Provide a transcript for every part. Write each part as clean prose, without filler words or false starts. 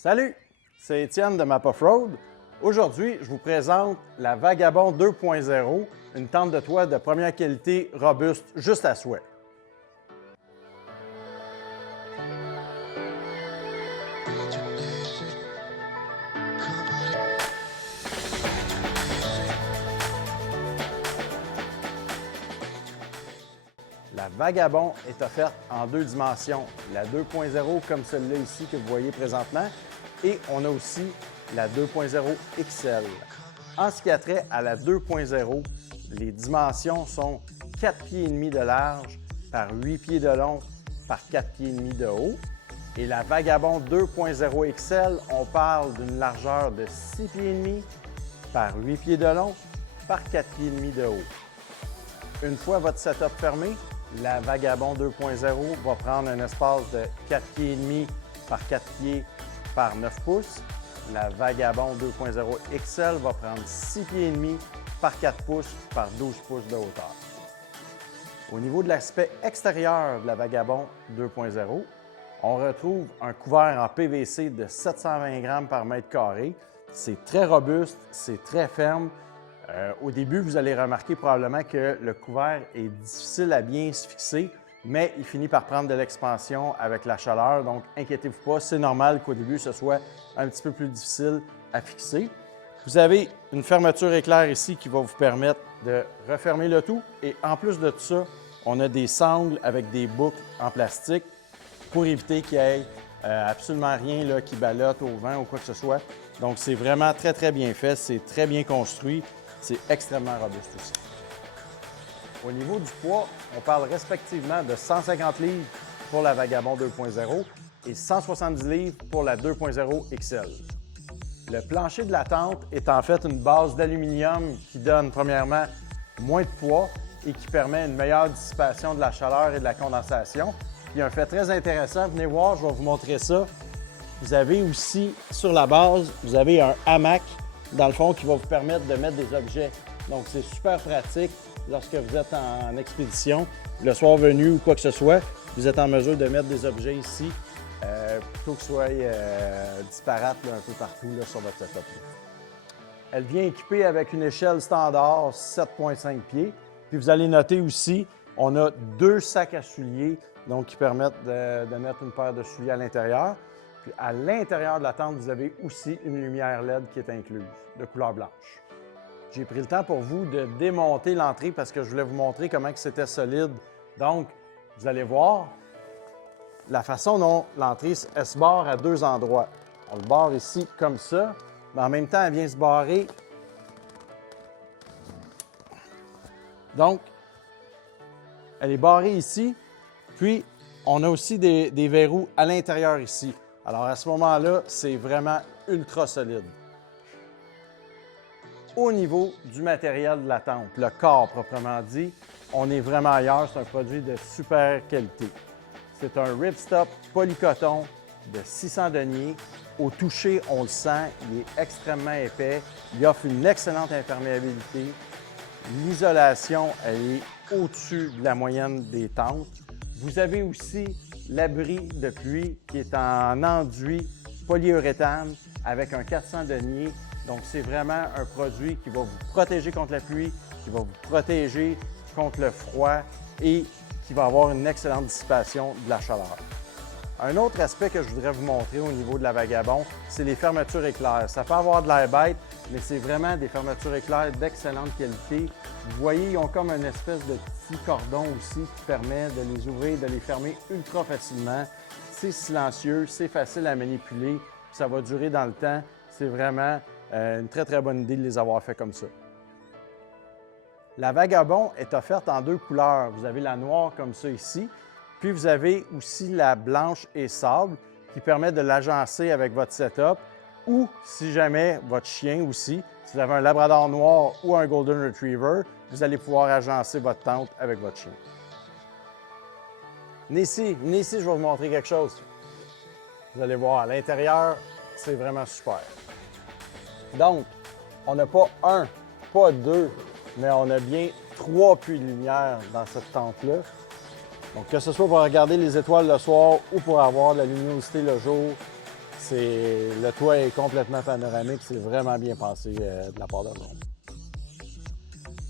Salut, c'est Étienne de Map Offroad. Aujourd'hui, je vous présente la Vagabond 2.0, une tente de toit de première qualité, robuste, juste à souhait. La Vagabond est offerte en deux dimensions, la 2.0 comme celle-là ici que vous voyez présentement, et on a aussi la 2.0 XL. En ce qui a trait à la 2.0, les dimensions sont 4 pieds et demi de large par 8 pieds de long par 4 pieds et demi de haut. Et la Vagabond 2.0 XL, on parle d'une largeur de 6 pieds et demi par 8 pieds de long par 4 pieds et demi de haut. Une fois votre setup fermé, la Vagabond 2.0 va prendre un espace de 4 pieds et demi par 4 pieds par 9 pouces. La Vagabond 2.0 XL va prendre 6 pieds et demi par 4 pouces par 12 pouces de hauteur. Au niveau de l'aspect extérieur de la Vagabond 2.0, on retrouve un couvert en PVC de 720 grammes par mètre carré. C'est très robuste, c'est très ferme. Au début, vous allez remarquer probablement que le couvert est difficile à bien se fixer, mais il finit par prendre de l'expansion avec la chaleur. Donc, inquiétez-vous pas, c'est normal qu'au début, ce soit un petit peu plus difficile à fixer. Vous avez une fermeture éclair ici qui va vous permettre de refermer le tout. Et en plus de tout ça, on a des sangles avec des boucles en plastique pour éviter qu'il y ait absolument rien là, qui ballotte au vent ou quoi que ce soit. Donc, c'est vraiment très, très bien fait. C'est très bien construit. C'est extrêmement robuste aussi. Au niveau du poids, on parle respectivement de 150 livres pour la Vagabond 2.0 et 170 livres pour la 2.0 XL. Le plancher de la tente est en fait une base d'aluminium qui donne premièrement moins de poids et qui permet une meilleure dissipation de la chaleur et de la condensation. Puis un fait très intéressant, venez voir, je vais vous montrer ça. Vous avez aussi sur la base, vous avez un hamac dans le fond qui va vous permettre de mettre des objets. Donc c'est super pratique lorsque vous êtes en expédition, le soir venu ou quoi que ce soit, vous êtes en mesure de mettre des objets ici plutôt que ce soit disparates un peu partout là, sur votre setup. Elle vient équipée avec une échelle standard 7,5 pieds. Puis vous allez noter aussi, on a deux sacs à souliers donc qui permettent de mettre une paire de souliers à l'intérieur. Puis à l'intérieur de la tente, vous avez aussi une lumière LED qui est incluse, de couleur blanche. J'ai pris le temps pour vous de démonter l'entrée parce que je voulais vous montrer comment c'était solide. Donc, vous allez voir la façon dont l'entrée se barre à deux endroits. On le barre ici comme ça, mais en même temps, elle vient se barrer. Donc, elle est barrée ici, puis on a aussi des verrous à l'intérieur ici. Alors, à ce moment-là, c'est vraiment ultra solide. Au niveau du matériel de la tente, le corps proprement dit, on est vraiment ailleurs. C'est un produit de super qualité. C'est un ripstop polycoton de 600 deniers. Au toucher, on le sent, il est extrêmement épais. Il offre une excellente imperméabilité. L'isolation, elle est au-dessus de la moyenne des tentes. Vous avez aussi l'abri de pluie qui est en enduit polyuréthane avec un 400 deniers. Donc, c'est vraiment un produit qui va vous protéger contre la pluie, qui va vous protéger contre le froid et qui va avoir une excellente dissipation de la chaleur. Un autre aspect que je voudrais vous montrer au niveau de la Vagabond, c'est les fermetures éclairs. Ça peut avoir de l'air bête, mais c'est vraiment des fermetures éclairs d'excellente qualité. Vous voyez, ils ont comme une espèce de petit cordon aussi qui permet de les ouvrir, de les fermer ultra facilement. C'est silencieux, c'est facile à manipuler, ça va durer dans le temps. C'est vraiment une très, très bonne idée de les avoir fait comme ça. La Vagabond est offerte en deux couleurs. Vous avez la noire comme ça ici, puis vous avez aussi la blanche et sable qui permet de l'agencer avec votre setup ou si jamais votre chien aussi, si vous avez un labrador noir ou un golden retriever, vous allez pouvoir agencer votre tente avec votre chien. Venez ici, je vais vous montrer quelque chose. Vous allez voir, à l'intérieur, c'est vraiment super. Donc, on n'a pas un, pas deux, mais on a bien 3 puits de lumière dans cette tente-là. Donc, que ce soit pour regarder les étoiles le soir ou pour avoir de la luminosité le jour, Le toit est complètement panoramique, c'est vraiment bien pensé de la part de Rome.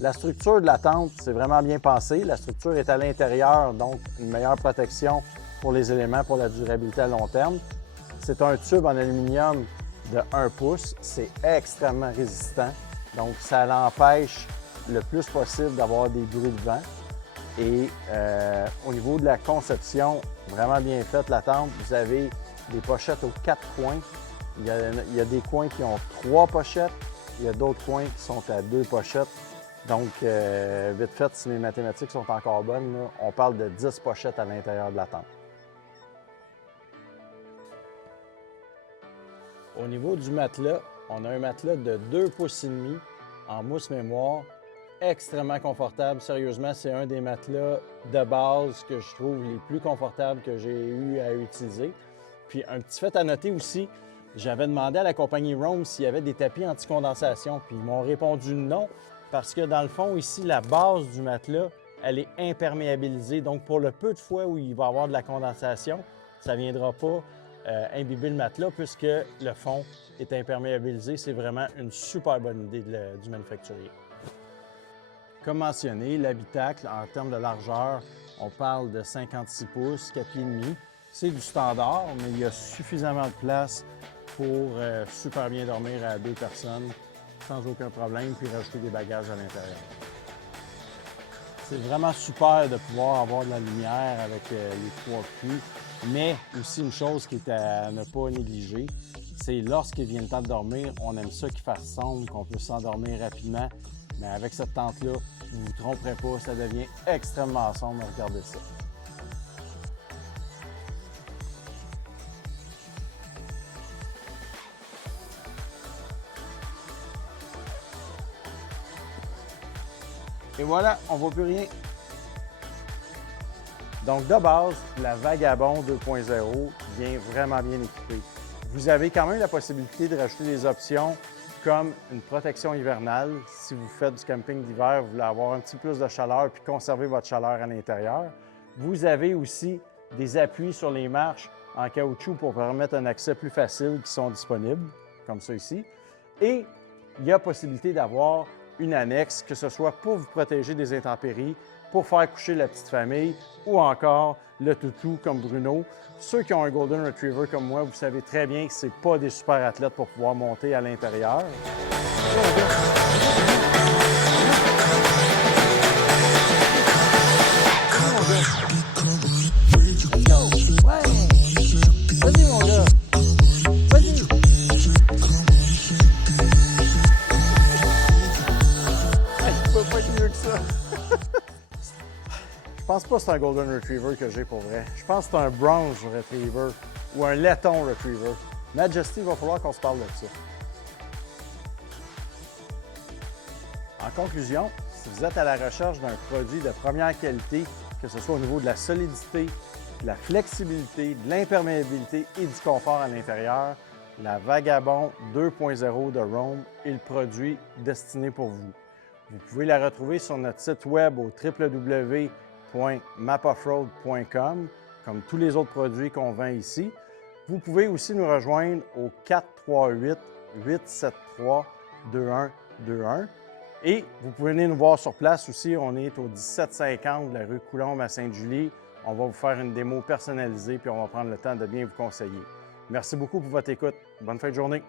La structure de la tente, c'est vraiment bien pensé. La structure est à l'intérieur, donc une meilleure protection pour les éléments pour la durabilité à long terme. C'est un tube en aluminium de 1 pouce. C'est extrêmement résistant, donc ça l'empêche le plus possible d'avoir des bruits de vent. Et au niveau de la conception, vraiment bien faite la tente. Vous avez des pochettes aux 4 coins. Il y a des coins qui ont 3 pochettes. Il y a d'autres coins qui sont à 2 pochettes. Donc, vite fait, si mes mathématiques sont encore bonnes, là, on parle de 10 pochettes à l'intérieur de la tente. Au niveau du matelas, on a un matelas de 2 pouces et demi en mousse mémoire, extrêmement confortable. Sérieusement, c'est un des matelas de base que je trouve les plus confortables que j'ai eu à utiliser. Puis un petit fait à noter aussi, j'avais demandé à la compagnie Rome s'il y avait des tapis anti-condensation, puis ils m'ont répondu non, parce que dans le fond, ici, la base du matelas, elle est imperméabilisée. Donc, pour le peu de fois où il va y avoir de la condensation, ça ne viendra pas imbiber le matelas puisque le fond est imperméabilisé. C'est vraiment une super bonne idée du manufacturier. Comme mentionné, l'habitacle, en termes de largeur, on parle de 56 pouces, 4 pieds et demi. C'est du standard, mais il y a suffisamment de place pour super bien dormir à 2 personnes sans aucun problème, puis rajouter des bagages à l'intérieur. C'est vraiment super de pouvoir avoir de la lumière avec les 3 puits, mais aussi une chose qui est à ne pas négliger, c'est lorsqu'il vient le temps de dormir, on aime ça qu'il fasse sombre, qu'on puisse s'endormir rapidement, mais avec cette tente-là, vous ne vous tromperez pas, ça devient extrêmement sombre, regardez ça. Et voilà, on ne voit plus rien. Donc, de base, la Vagabond 2.0 vient vraiment bien équipée. Vous avez quand même la possibilité de rajouter des options comme une protection hivernale. Si vous faites du camping d'hiver, vous voulez avoir un petit peu plus de chaleur puis conserver votre chaleur à l'intérieur. Vous avez aussi des appuis sur les marches en caoutchouc pour permettre un accès plus facile qui sont disponibles, comme ça ici. Et il y a possibilité d'avoir une annexe, que ce soit pour vous protéger des intempéries, pour faire coucher la petite famille ou encore le toutou comme Bruno. Ceux qui ont un Golden Retriever comme moi, vous savez très bien que ce n'est pas des super athlètes pour pouvoir monter à l'intérieur. Vas-y mon gars! Vas-y! Je peux pas être mieux que ça! Je pense pas que c'est un Golden Retriever que j'ai pour vrai. Je pense que c'est un Bronze Retriever ou un Laiton Retriever. Majesty, il va falloir qu'on se parle de ça. En conclusion, si vous êtes à la recherche d'un produit de première qualité, que ce soit au niveau de la solidité, de la flexibilité, de l'imperméabilité et du confort à l'intérieur, la Vagabond 2.0 de Rome est le produit destiné pour vous. Vous pouvez la retrouver sur notre site web au www.mapoffroad.com, comme tous les autres produits qu'on vend ici. Vous pouvez aussi nous rejoindre au 438-873-2121. Et vous pouvez venir nous voir sur place aussi. On est au 1750 de la rue Coulombe à Sainte-Julie. On va vous faire une démo personnalisée puis on va prendre le temps de bien vous conseiller. Merci beaucoup pour votre écoute. Bonne fin de journée.